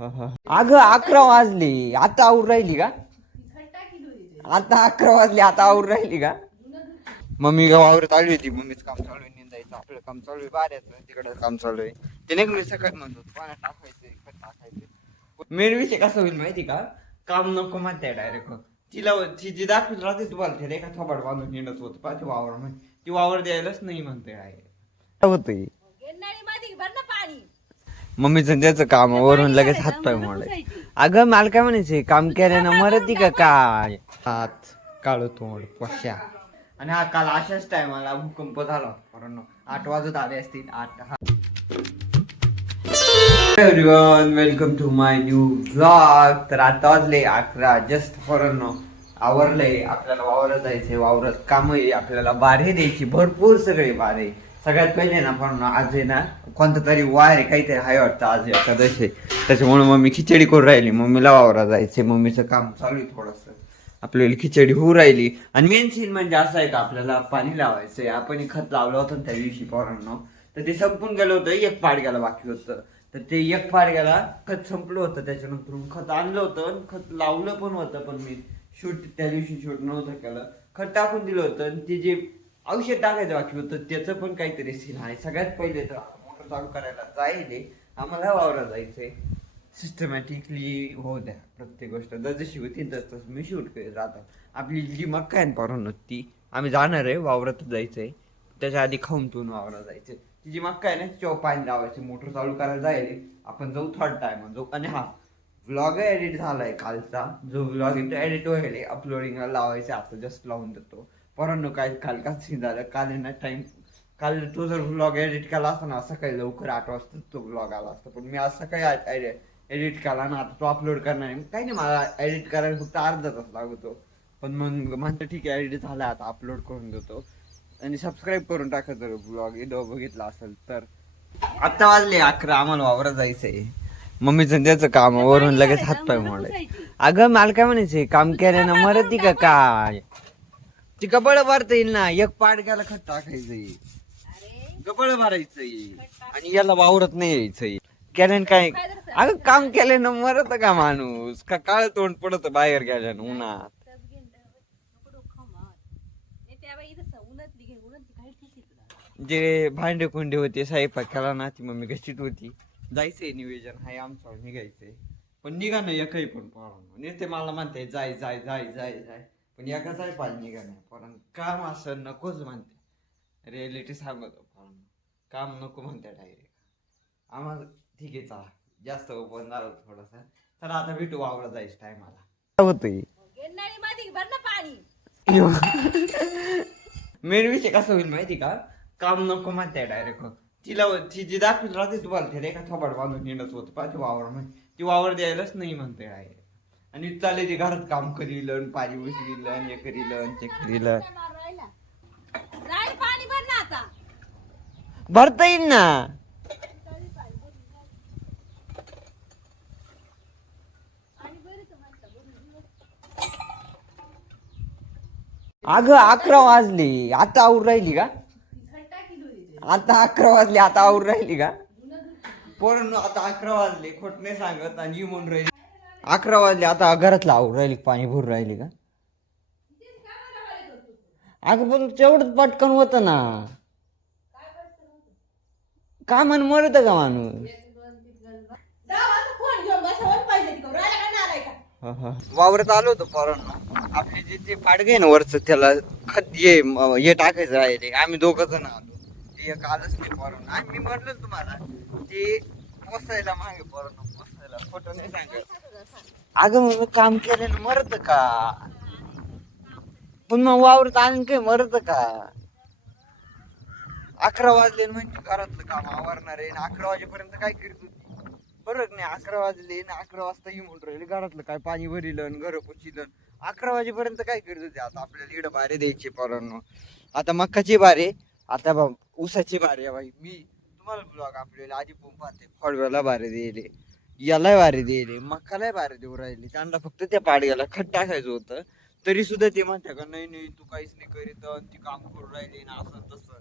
अगं 11 वाजले आता आवर राहिली का? आता 11 वाजले आता आवर राहिली का? मम्मी गावावर आली होती. मम्मीच काम चालू आहे, निंदायचं आपलं काम चालू आहे, बाऱ्याचं तिकडं काम चालू आहे. ते नाही मी सकाळी म्हणतो पाण्यात टाकायचंय खत टाकायचंय. मेन विषय कसा होईल माहिती का? काम नको म्हणते डायरेक्ट. तिला ती जी दाखवत राहते तुम्हाला ते रेखा थोबाड बांधून निंडत होत पाहिजे वावर मध्ये, ती वावर द्यायलाच नाही म्हणते डायरेक्ट होतंय. मम्मीचं त्याचं कामावरून लगेच हातपाय मोडाय. अगं मला काय म्हणायचंय, काम केल्यानं मरती का काय? हात काळो तोंड पश्या. आणि हा काल अशाच टायमाला भूकंप झाला. कारण 8 वाजत आले असतील 8. Everyone welcome to my new vlog. तर आता वाजले 11 जस्ट फॉरनो आवरलंय. आपल्याला वावरात जायचंय, वावरात काम आहे, आपल्याला बारे द्यायची भरपूर सगळे बारे. सगळ्यात पहिले ना पण आज आहे ना कोणता तरी वार आहे, काहीतरी हाय वाटतं आज एकादशी, त्याच्यामुळे मम्मी खिचडी करून राहिली. मम्मीला वावरात जायचंय, मम्मीचं काम चालू आहे थोडस. आपल्याला खिचडी होऊ राहिली. आणि मेन सीन म्हणजे असं आहे का आपल्याला पाणी लावायचंय. आपण खत लावलं होतं त्या दिवशी पोरांनो, तर ते संपून गेलं होतं, एक पाड गेला बाकी होतं. तर ते एक पाड गेला, खत संपलं होतं. त्याच्यानंतर खत आणलं होतं, खत लावलं पण होतं, पण मी शूट त्या दिवशी शूट नव्हतं केलं. खत टाकून दिलं होतं आणि ते जे औषध टाकायचं बाकी होतं त्याचं पण काहीतरी सीन आहे. सगळ्यात पहिले तर मोटर चालू करायला जायले आम्हाला वावरात जायचंय. सिस्टमॅटिकली होऊ द्या प्रत्येक गोष्ट, जशी होती तसं मी शूट करत राहतो. आपली जी मक्का आहे पारून ती आम्ही जाणार आहे, वावरात जायचंय. त्याच्या आधी खाऊन पिऊन वावरात जायचंय. ती जी मक्का आहे ना तिच्यावर पाणी लावायची, मोटर चालू करायला जायले आपण जाऊ थर्ड टाइम जाऊ. आणि हा व्लॉग एडिट झालाय कालचा, जो व्लॉग एडिट व्हायला अपलोडिंगला लावायचा, आता जस्ट लावून देतो. पोरांनो काय काल का सीन झालं, काल ना टाइम, काल तो जर व्लॉग एडिट केला असता ना सकाळी लवकर 8 वाजता तो व्लॉग आला असता, पण मी आज सकाळी एडिट केला ना, आता तो अपलोड करणार आहे. काही नाही, मला एडिट करायला फक्त अर्धा तास लागतो. पण मग म्हणतो ठीक आहे एडिट झाला आता अपलोड करून देतो. आणि सबस्क्राईब करून टाका जर ब्लॉग बघितला असेल तर. आता वाजले 11 आम्हाला वावरात जायचंय. मम्मीचं त्याचं कामावरून लगेच हातपाय मोडाय. अगं मला काय म्हणायचंय, काम केल्यानं मरती का काय? ती गबळ भरता येईल ना, एक पाड गेला खत टाकायचंय, गबळ भरायचंय आणि याला वावरत नाही यायचंय. केल्यानं काय? अगं काम केल्यानं मरत का माणूस का? काळ तोंड पडत बाहेर गेल्यानं उन्हात. जे भांडे कुंडे होते स्वयंपाक केला ना, ती मम्मी कशीच होती. जायचंय निवेदन हाय आमचं, निघायचंय. पण निघा ना एकही पण पोरांनो, नुसते मला म्हणते जाय जाय जाय जाय जाय, पण एकाचाही पाल निघा नाही पोरांनो. काम असं नकोच म्हणते, रियालिटी सांगतो पोरांनो, काम नको म्हणते डायरेक्ट आम्हाला. ठीक आहे चला, जास्त ओपन झालं थोडंसं. चला आता भेटू वावरात जायचं टायमाला होतोय. मेन विषय कसा होईल माहिती का? काम नको म्हणते डायरेक्ट. तिला ती जी दाखवत राहते तुम्हाला ते रेखा थोबाड बांधून निंडत होत पाहिजे वावर मध्ये, ती वावर द्यायलाच नाही म्हणते डायरेक्ट. आणि चालेल ती घरात काम करील, पाणी उचलील, हे करील ते करील. भरता येईल ना. अगं 11 वाजले आता आवर राहिली का? आता 11 वाजले आता आवर राहिली का? पोरांनो आता 11 वाजले, खोट नाही सांगत. आणि म्हणून राहिली 11 वाजले आता घरातला आवर राहिली, पाणी भरून राहिली का? अगं पण तेवढंच पटकन होतं ना. का म्हण मरत का माणूस? वावरात आलो होतो पोरांनो. आपली जे ते पाडगे ना वरच त्याला खत हे टाकायचं आहे. आम्ही 2 जण आलो, ते कालच ते पोरांनो. मी म्हटलं तुम्हाला ते पोसायला मागे पोरांनो, पोसायला खोटं नाही सांगत. अगं मग काम केल्यानं मरत का? पण मग वावरात आणून काही मरत का? 11 वाजले म्हणजे घरातलं काम आवरणार आहे, 11 वाजेपर्यंत काय करत होती? फरक नाही, 11 वाजले ना 11 वाजता ही म्हणून राहिले घरातलं काय पाणी भरिलं, घर पुसिलं. 11 वाजेपर्यंत काय करत होते? आता आपल्याला इकडं बारे द्यायचे पोरांनो. आता मक्काची बारे, आता ऊसाची बारे आहे बाई. मी तुम्हाला ब्लॉग आपल्याला आधी पण पाहते, फळव्याला बारे दिले, याला बारे दिले, मक्काला बारे देऊ राहिले. त्यांना फक्त त्या पाडग्याला खत टाकायचं होतं, तरी सुद्धा ते म्हणते का नाही नाही तू काहीच नाही करीत, ती काम करून राहिली ना असं तसं.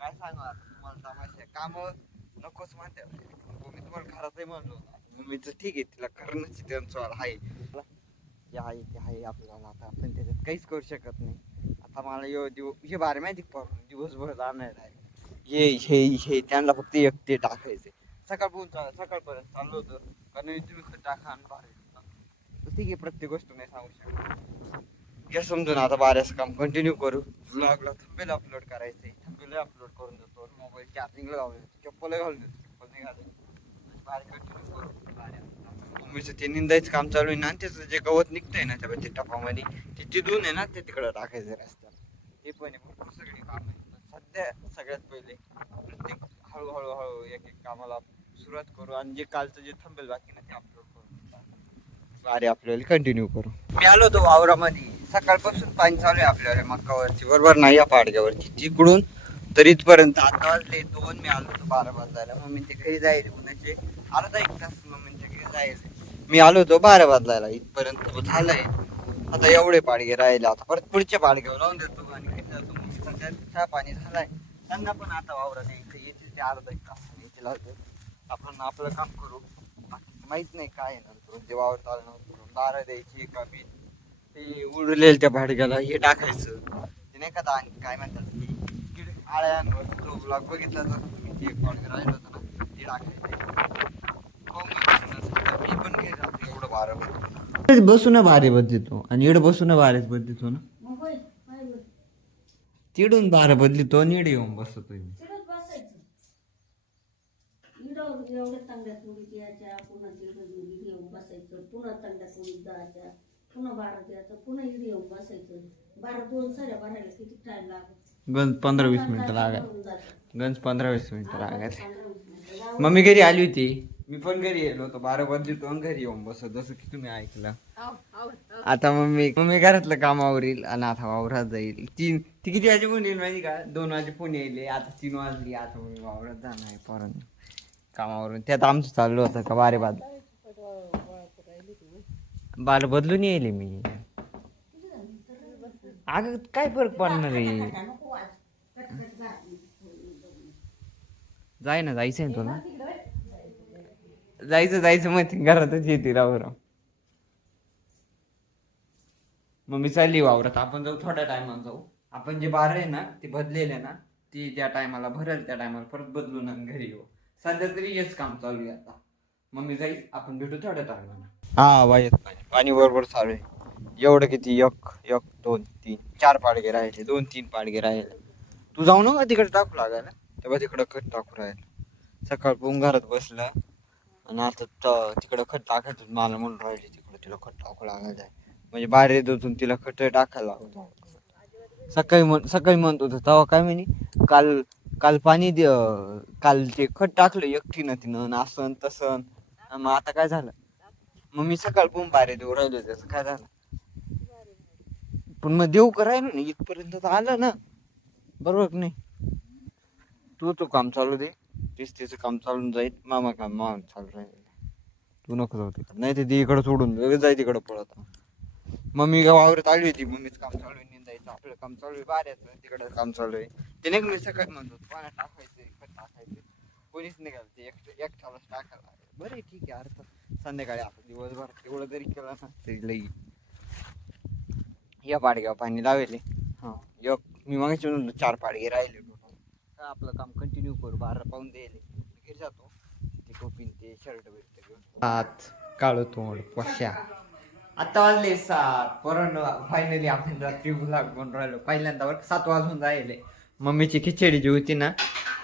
काय सांगा तुम्हाला तमाशा काम. नकोच म्हणते मी तुम्हाला खराच म्हणलो मम्मीचं ठीक आहे तिला करणंच त्यांचं आहे जे आहे ते आहे आपल्याला आता आपण त्याच्यात काहीच करू शकत नाही आता मला हे बारे माहिती दिवसभर जाणार आहे हे त्यांना फक्त एक ते टाकायचे सकाळपर्यंत चाललो होतं कारण तुम्ही टाका आणि बाहेर ठीक आहे प्रत्येक गोष्ट नाही सांगू शकत घ्या समजून आता बाऱ्याचं काम कंटिन्यू करू ब्लॉगला थंबेल अपलोड करायचे थंबेल अपलोड करून देतो मोबाईल चार्जिंगला लावून देतो चप्पल घालून देतो चप्पल नाही घालून बाहेर कंटिन्यू करू मम्मीचं ते निंदायचं काम चालू आहे ना त्याचं जे गवत निघतंय ना त्या टपामध्ये ते तिथून आहे ना ते तिकडं टाकायचं रस्त्याला हे पण आहे भरपूर सगळी काम आहे सध्या सगळ्यात पहिले प्रत्येक हळूहळू एक एक कामाला सुरुवात करू आणि जे कालचं जे थांबेल बाकी ना ते अपलोड करू अरे आपल्याला कंटिन्यू करू मी आलो होतो वावरामध्ये सकाळपासून पाणी चालू आहे आपल्याला मक्कावरची बरोबर नाही या पाडग्यावरची तिकडून तर इथपर्यंत आता वाजले 2 मी आलो होतो 12 वाजल्याला मम्मी ते घरी जायचे उन्हाचे अर्धा 1 तास मम्मीच्या घरी जायचे मी आलो होतो 12 वाजल्याला इथपर्यंत झालंय आता एवढे पाडगे राहिले आता परत पुढच्या पाडग्यावर लावून देतो आणि घरी जातो मम्मीचा चहा पाणी झालाय त्यांना पण आता वावरात येतील ते अर्धा 1 तास येतील आपण आपलं काम करू माहित नाही काय नंतर ते वावर चालणं 12 द्यायची का बी ते उडलेलं त्या भाडग्याला हे टाकायचं ते नाही का आणि काय म्हणतात की आळ्यांवर तो ब्लॉग बघितला तर तुम्ही ते एक भाडगं राहिलं होतं ना ते टाकायचं मी पण घे जातो एवढं 12 बसून भारी बदलितो आणि इकडं बसून भारीच बदलितो ना तिडून 12 बदलितो आणि इकडे येऊन बसतो एवढ्या तांब्यात उडीत यायच्या पुन्हा तिकडे येऊन बसायचं पुन्हा तांब्यात उडीत जायच्या पुन्हा 12 द्यायचं पुन्हा इकडे येऊन बसायचं 2 साऱ्या भरायला किती टाइम लागतो गंज 15-20 मिनिटं लागायचं गंज 15-20 मिनिटं लागायचं मम्मी घरी आली होती मी पण घरी गेलो होतो 12 वाजता घरी येऊन बसत जसं की तुम्ही ऐकलं आता मम्मी घरातलं कामावरील आणि आता वावरात जाईल ती किती वाजे फोन येईल माहिती का 2 वाजे फोन येईल आता 3 वाजली आता मम्मी वावरात जाणार आहे परत कामावरून त्यात आमचं चाललं होतं का बार बदलून येईल मी अगं काय फरक पडणार आहे जाय ना जायचंय ना तुला जायचं माहिती घरातच येते रावर मम्मी चालली वावरात आपण जाऊ थोड्या टायमाला जाऊ आपण जे 12 आहे ना ते बदलेले ना ती ज्या टायमाला भरेल त्या टायमाला परत बदलून आणि घरी येऊ सध्या तरी हेच काम चालू आहे आता मम्मी जाईल आपण भेटू थोड्या टायमाला हा वाईट पाणी बरोबर चालू आहे एवढं किती 1 2 3 4 पाडगे राहिले 2-3 पाडगे राहिले तू जाऊ नका तिकडे टाकू लागायला तेव्हा तिकडं खत टाकू राहिलं सकाळ पोहून घरात बसला आणि आता तिकडं खत टाकायचं मला म्हणून राहिले तिकडं तिला खत टाकू लागायचं म्हणजे बाहेर येत तिला खत टाकायला लागत सकाळी म्हणत होतं तेव्हा काय म्हणे काल पाणी काल ते खत टाकलं एकटीनं तिनं असं तसं मग आता काय झालं मग मी सकाळ पण बाहेर देऊ राहिलो त्याचं काय झालं पण मग देऊ करायला ना इथपर्यंत तर आलं ना बरोबर नाही तू काम चालू दे तिचं काम चालून जाईल मामा चालू राहील तू नको जाऊ तिकडं नाही ते इकडं सोडून जाय तिकडं पळत मम्मी वावरत आली होती मम्मीच काम चालू आहे निंदायचं आपलं काम चालू आहे बाऱ्याचं तिकडं काम चालू आहे ते नाही मी सकाळी म्हणतो पाण्यात टाकायचं खत टाकायचं कोणीच नाही घाल ते एकट्यालाच टाकायला बरं ठीक आहे अर्थ संध्याकाळी आता दिवसभर तेवढं जरी केलं ना तरी लई या पाडग्यावर पाणी लावेले हां मी मागायची म्हणून 4 पाडगे राहिले काय आपलं काम कंटिन्यू करू 12 पाहून द्यायले घरी जातो ते टोपीन ते शर्ट बिर्ट घेऊन हात काळो तोंड पश्या आता वाजले 7 परत फायनली आपण रात्री ब्लॉग बनवून राहिलो पहिल्यांदा 7 वाजून राहिले मम्मीची खिचडी जी होती ना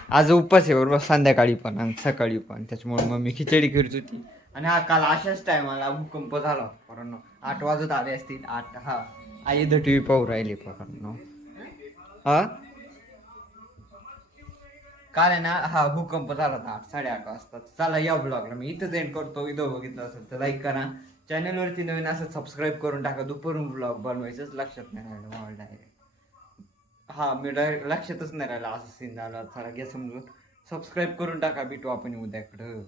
आज उपास आहे बरोबर संध्याकाळी पण आणि सकाळी पण त्याच्यामुळे मम्मी खिचडी करत होती आणि हा काल अशाच टायमाला भूकंप झाला परत 8 वाजत आले असतील 8 हा आई द टी व्ही पाहू राहिली परत हा काल आहे ना हा भूकंप झाला होता 8-8:30 वाजता चला या ब्लॉगला मी इथंच एंड करतो व्हिडिओ बघितला असेल तर लाईक करा चॅनलवरती नवीन असं सबस्क्राईब करून टाका दुपारून ब्लॉग बनवायचंच लक्षात नाही राहिलं मला डायरेक्ट हा मी डायरेक्ट लक्षातच नाही राहिला असं सीन झाला चला घ्या समजून सबस्क्राईब करून टाका भेटू आपण उद्याकडं